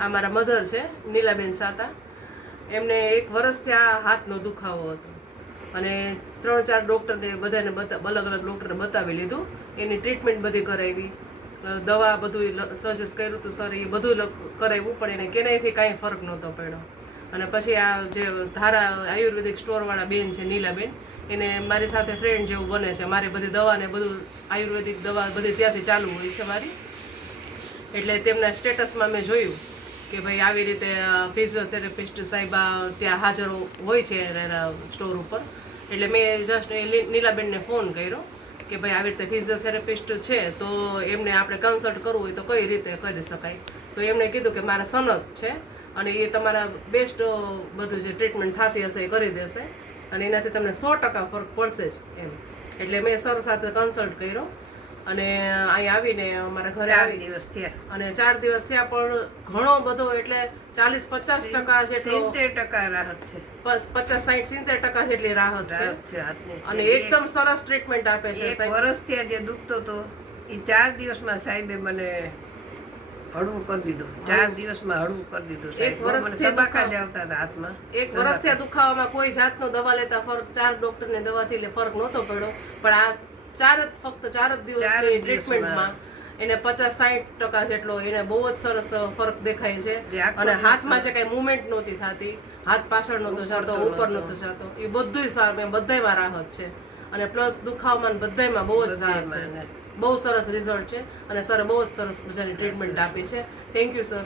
આ મારા મધર છે નીલાબેન સાતા. એમને 1 વર્ષથી આ હાથનો દુખાવો હતો અને 3-4 ડૉક્ટરને બધાને અલગ અલગ ડૉક્ટરને બતાવી લીધું. એની ટ્રીટમેન્ટ બધી કરાવી, દવા બધું સજેસ્ટ કર્યું હતું સર, એ બધું કરાવ્યું, પણ એને કેનાયથી કાંઈ ફરક નહોતો પડ્યો. અને પછી આ જે ધારા આયુર્વેદિક સ્ટોરવાળા બેન છે નીલાબેન, એને મારી સાથે ફ્રેન્ડ જેવું બને છે. મારી બધી દવા ને બધું આયુર્વેદિક દવા બધી ત્યાંથી ચાલુ હોય છે મારી. એટલે તેમના સ્ટેટસમાં મેં જોયું કે ભાઈ આવી રીતે ફિઝિયોથેરાપિસ્ટ સાહેબા ત્યાં હાજર હોય છે એના સ્ટોર ઉપર. એટલે મેં જસ્ટ નીલાબેનને ફોન કર્યો કે ભાઈ આવી રીતે ફિઝિયોથેરાપિસ્ટ છે તો એમને આપણે કન્સલ્ટ કરવું હોય તો કઈ રીતે કરી શકાય. તો એમણે કીધું કે મારા સનદ છે અને એ તમારા બેસ્ટ બધું જે ટ્રીટમેન્ટ થતી હશે એ કરી દેશે અને એનાથી તમને 100% ફરક પડશે જ એમ. એટલે મેં સર સાથે કન્સલ્ટ કર્યો અને અહીં આવીને અમારા ઘરે આવી અને 4 દિવસ થયા, પણ ઘણો બધો એટલે 40-50% જેટલો 70% રાહત છે. બસ 50-60-70% જેટલી રાહત છે અને એકદમ સરસ ટ્રીટમેન્ટ આપે છે સાહેબ. 1 વર્ષથી આ જે દુખતો હતો એ 4 દિવસમાં સાહેબે મને હળવું કરી દીધું. 4 દિવસમાં હળવું કરી દીધું. 1 વર્ષથી સબાકા જ આવતા હતા હાથમાં. 1 વર્ષથી દુખાવામાં કોઈ જાતનો દવા લેતા ફરક, 4 ડોક્ટરની દવાથી ફરક નહોતો પડ્યો, પણ આ ફક્ત 4 જ દિવસની ટ્રીટમેન્ટમાં એને 50-60% જેટલો એને બહુ જ સરસ ફરક દેખાય છે. અને હાથમાં જે કઈ મૂવમેન્ટ નહોતી થતી, હાથ પાછળ નહોતો જતો, ઉપર નહોતો જતો, એ બધું સારું, બધામાં રાહત છે. અને પ્લસ દુખાવામાં બધામાં બહુ જ રાહત છે. બહુ સરસ રિઝલ્ટ છે અને સર બહુ જ સરસ મજાની ટ્રીટમેન્ટ આપી છે. Thank you sir.